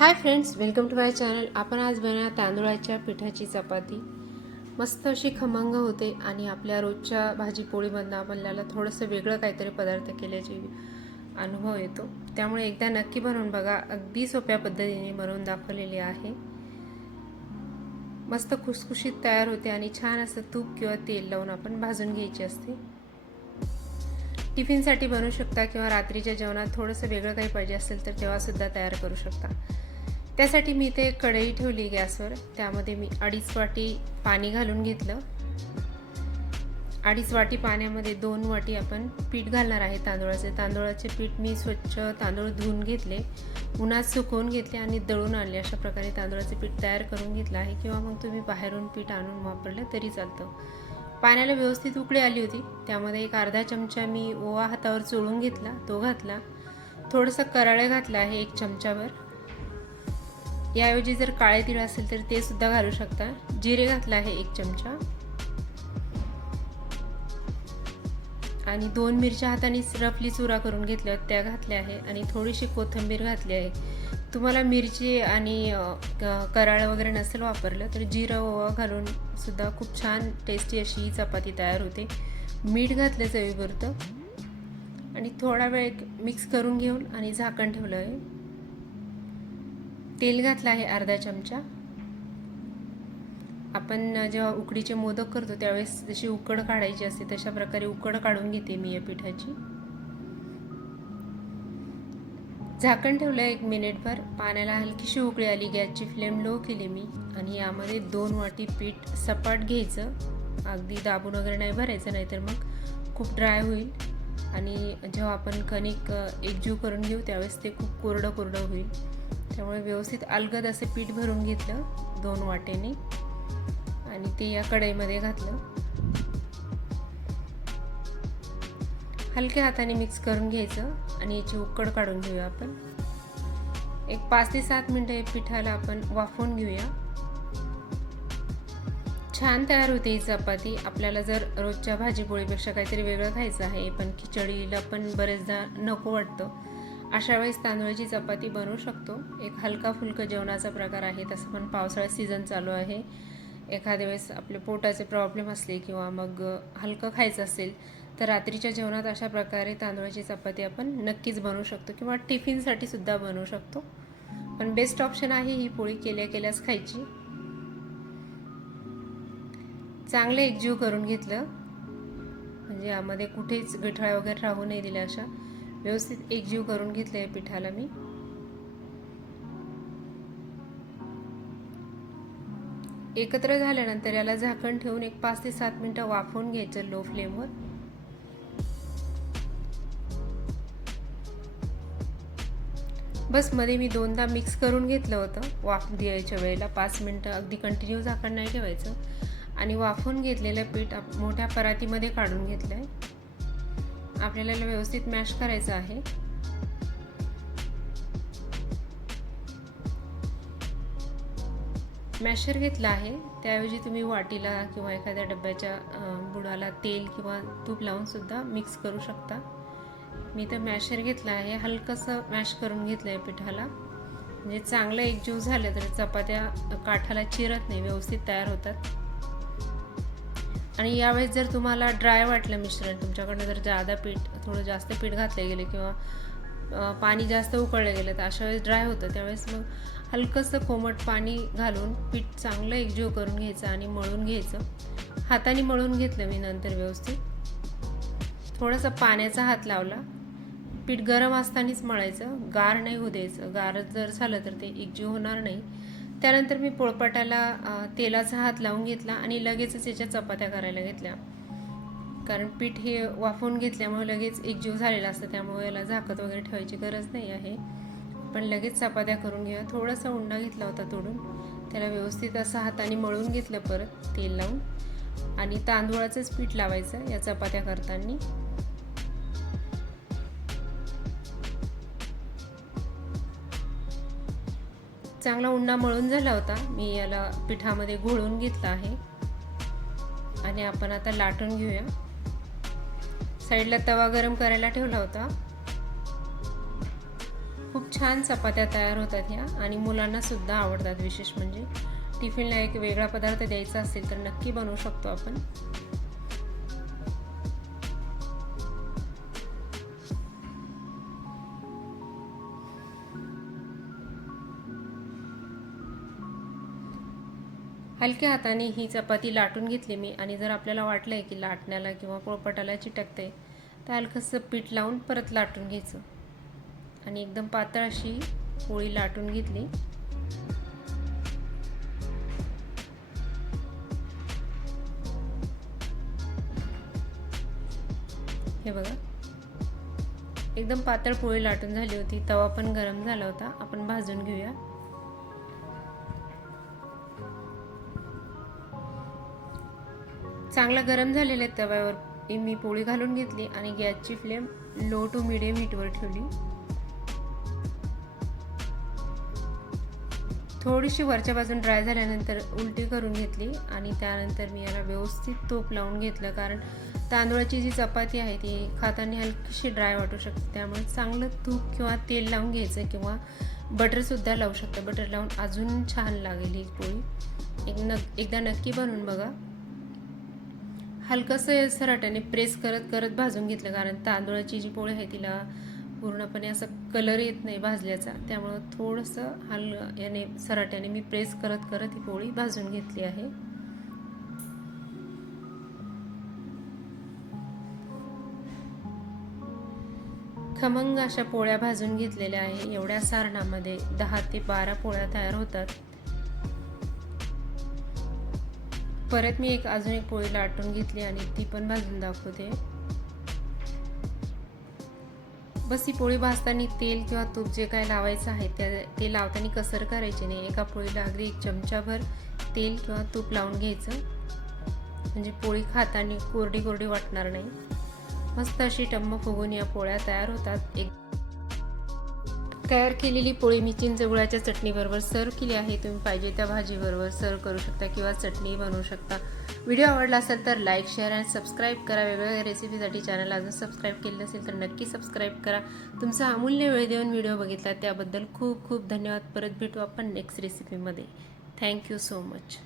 Hi friends welcome to my channel. आपण आज बनवणार तांदुळाच्या पिठाची चपाती. मस्त अशी खमंग होते आणि आपल्या रोजच्या भाजीपोळीमधनं आपल्याला थोडंसं वेगळं काहीतरी पदार्थ केल्याचे अनुभव येतो. त्यामुळे एकदा नक्की बनवून बघा. अगदी सोप्या पद्धतीने बनवून दाखवलेली आहे. मस्त खुसखुशीत तयार होते आणि छान असं तूप किंवा तेल लावून आपण भाजून घ्यायची असते. टिफिनसाठी बनवू शकता किंवा रात्रीच्या जेवणात थोडंसं वेगळं काही पाहिजे असेल तर तेव्हासुद्धा तयार करू शकता. त्यासाठी मी ते कढई ठेवली गॅसवर. त्यामध्ये मी अडीच वाटी पाणी घालून घेतलं. अडीच वाटी पाण्यामध्ये दोन वाटी आपण पीठ घालणार आहे तांदूळाचे. तांदूळाचे पीठ मी स्वच्छ तांदूळ धुवून घेतले. उन्हात सुकवून घेतले आणि दळून आणले. अशा प्रकारे तांदूळाचे पीठ तयार करून घेतलं आहे. किंवा मग तुम्ही बाहेरून पीठ आणून वापरलं तरी चालतं. पाण्याला व्यवस्थित उकळी आली होती. त्यामध्ये एक अर्धा चमचा मी ओवा हातावर चोळून घेतला तो घातला. थोडंसं कराळे घातलं आहे एक चमच्यावर याऐवजी जर काळे तिळ असेल तर ते सुद्धा घालू शकता. जिरे घातलं आहे एक चमचा. आणि दोन मिरच्या हाताने रफली चुरा करून घेतल्या त्या घातल्या आहे आणि थोडीशी कोथिंबीर घातली आहे. तुम्हाला मिरची आणि कराळ वगैरे नसेल वापरलं तर जिरं ओवा घालून सुद्धा खूप छान टेस्टी अशी ही चपाती तयार होते. मीठ घातलं चवीपुरतं. आणि थोडा वेळ एक मिक्स करून घेऊन आणि झाकण ठेवलं आहे. तेल घातलं आहे अर्धा चमचा. आपण जेव्हा उकडीचे मोदक करतो त्यावेळेस जशी उकड काढायची असते तशा प्रकारे उकड काढून घेते मी या पिठाची. झाकण ठेवलं एक मिनिटभर. पाण्याला हलकीशी उकळी आली. गॅसची फ्लेम लो केली मी. आणि यामध्ये दोन वाटी पीठ सपाट घ्यायचं. अगदी दाबून वगैरे नाही भरायचं नाहीतर मग खूप ड्राय होईल. आणि जेव्हा आपण कणिक एकजीव करून घेऊ त्यावेळेस ते खूप कोरडं कोरडं होईल. त्यामुळे व्यवस्थित अलगद असं पीठ भरून घेतलं दोन वाटेने. आणि ते या कढईमध्ये घातलं. हलक्या हाताने मिक्स करून घ्यायचं आणि याची उकड काढून घेऊया आपण. एक पाच ते सात मिनटं हे पिठाला आपण वाफवून घेऊया. छान तयार होते ही चपाती. आपल्याला जर रोजच्या भाजीपोळीपेक्षा काहीतरी वेगळं खायचं आहे पण खिचडीला पण बरेचदा नको वाटतं. अशा वेळेस तांदूळाची चपाती बनवू शकतो. एक हलका फुलका जेवणाचा प्रकार आहे तसं पण पावसाळ्यात सीझन चालू आहे. एखाद्या वेळेस आपले पोटाचे प्रॉब्लेम असले किंवा मग हलकं खायचं असेल तर रात्रीच्या जेवणात अशा प्रकारे तांदूळाची चपाती आपण नक्कीच बनवू शकतो किंवा टिफिनसाठी सुद्धा बनवू शकतो. पण बेस्ट ऑप्शन आहे ही पोळी केल्या केल्यास खायची. चांगलं एकजीव करून घेतलं म्हणजे यामध्ये कुठेच गठाळ वगैरे राहू नाही दिल्या अशा. व्यवस्थित एकजीव करून घेतलं आहे पिठाला मी. एकत्र झाल्यानंतर याला झाकण ठेवून एक पाच ते सात मिनटं वाफवून घ्यायचं लो फ्लेमवर. बसमध्ये मी दोनदा मिक्स करून घेतलं होतं. वाफ द्यायच्या वेळेला पाच मिनटं अगदी कंटिन्यू झाकण नाही ठेवायचं. आणि वाफवून घेतलेलं पीठ मोठ्या परातीमध्ये काढून घेतलं आहे आपल्याला व्यवस्थित मॅश करायचं आहे. मॅशर घेतला आहे. त्याऐवजी तुम्ही वाटीला किंवा एखाद्या डब्याच्या बुडाला तेल किंवा तूप लावूनसुद्धा मिक्स करू शकता. मी तर मॅशर घेतला आहे. हलकंसं मॅश करून घेतलं आहे पिठाला. म्हणजे चांगलं एकजीव झालं तर चपात्या काठाला चिरत नाही व्यवस्थित तयार होतात. आणि यावेळेस जर तुम्हाला ड्राय वाटलं मिश्रण तुमच्याकडनं जर जादा पीठ थोडं जास्त पीठ घातलं गेलं किंवा पाणी जास्त उकळलं गेलं तर अशा वेळेस ड्राय होतं. त्यावेळेस मग हलकंसं कोमट पाणी घालून पीठ चांगलं एकजीव करून घ्यायचं आणि मळून घ्यायचं. हाताने मळून घेतलं मी नंतर व्यवस्थित. थोडासा पाण्याचा हात लावला. पीठ गरम असतानाच मळायचं. गार नाही होऊ द्यायचं. गार जर झालं तर ते एकजीव होणार नाही. त्यानंतर मी पोळपाटाला तेलाचा हात लावून घेतला आणि लगेचच याच्या चपात्या करायला घेतल्या. कारण पीठ हे वाफवून घेतल्यामुळे लगेच एकजीव झालेला असतं त्यामुळे याला झाकत वगैरे ठेवायची गरज नाही आहे. पण लगेच चपात्या करून घेऊया थोडासा उंडा घेतला होता तोडून. त्याला व्यवस्थित असं हाताने मळून घेतलं परत तेल लावून. आणि तांदूळाचंच पीठ लावायचं या चपात्या करताना. चांगला उंडा मळून झाला होता. मी याला पिठामध्ये घोळून घेतला आहे. आणि आपण आता लाटून घेऊया. साईडला तवा गरम करायला ठेवला होता. खूप छान चपात्या तयार होतात ह्या आणि मुलांना सुद्धा आवडतात विशेष म्हणजे. टिफिनला एक वेगळा पदार्थ द्यायचा असेल तर नक्की बनवू शकतो आपण. हलक्या हाताने ही चपाती लाटून घेतली मी आणि जर आपल्याला वाटलं आहे की लाटण्याला किंवा पोळपटाला चिटकते तर हलकंसं पीठ लावून परत लाटून घ्यायचं. आणि एकदम पातळ अशी पोळी लाटून घेतली. हे बघा. एकदम पातळ पोळी लाटून झाली होती. तवा पण गरम झाला होता. आपण भाजून घेऊया. चांगला गरम झालेल्या तव्यावर. मी पोळी घालून घेतली आणि गॅसची फ्लेम लो टू मिडियम हीटवर ठेवली. थोडीशी वरच्या बाजून ड्राय झाल्यानंतर उलटी करून घेतली आणि त्यानंतर मी याला व्यवस्थित तोप लावून घेतलं कारण तांदूळाची जी चपाती आहे ती खाताना हलकीशी ड्राय वाटू शकते. त्यामुळे चांगलं तूप किंवा तेल लावून घ्यायचं किंवा बटरसुद्धा लावू शकतं. बटर लावून अजून छान लागेल ही पोळी. एक न एकदा नक्की बनवून बघा. हलकंसं सराट्याने प्रेस करत करत भाजून घेतलं कारण तांदूळाची जी पोळी आहे तिला पूर्णपणे असं कलर येत नाही भाजल्याचा. त्यामुळं थोडंसं हल याने सराट्याने मी प्रेस करत करत ही पोळी भाजून घेतली आहे. खमंग अशा पोळ्या भाजून घेतलेल्या आहे. एवढ्या सारणामध्ये दहा ते बारा पोळ्या तयार होतात. परत मी एक अजून एक पोळी लाटून घेतली आणि ती पण भाजून दाखवते. बस ही पोळी भाजताना तेल किंवा तूप जे काय लावायचं आहे त्या ते लावताना कसर करायची नाही. एका पोळीला अगदी एक चमचाभर तेल किंवा तूप लावून घ्यायचं. म्हणजे पोळी खाताना कोरडी कोरडी वाटणार नाही. मस्त अशी टम्म फुगून या पोळ्या तयार होतात. एक तयार केलेली पोळी मी चिंचवळ्याच्या चटणीबरोबर सर्व केली आहे. तुम्ही पाहिजे त्या भाजीबरोबर सर्व करू शकता किंवा चटणी बनवू शकता. व्हिडिओ आवडला असेल तर लाईक शेअर आणि सबस्क्राईब करा. वेगवेगळ्या रेसिपीसाठी चॅनल अजून सबस्क्राईब केलं नसेल तर नक्की सबस्क्राईब करा. तुमचा अमूल्य वेळ देऊन व्हिडिओ बघितला त्याबद्दल खूप खूप धन्यवाद. परत भेटू आपण नेक्स्ट रेसिपीमध्ये थँक्यू सो मच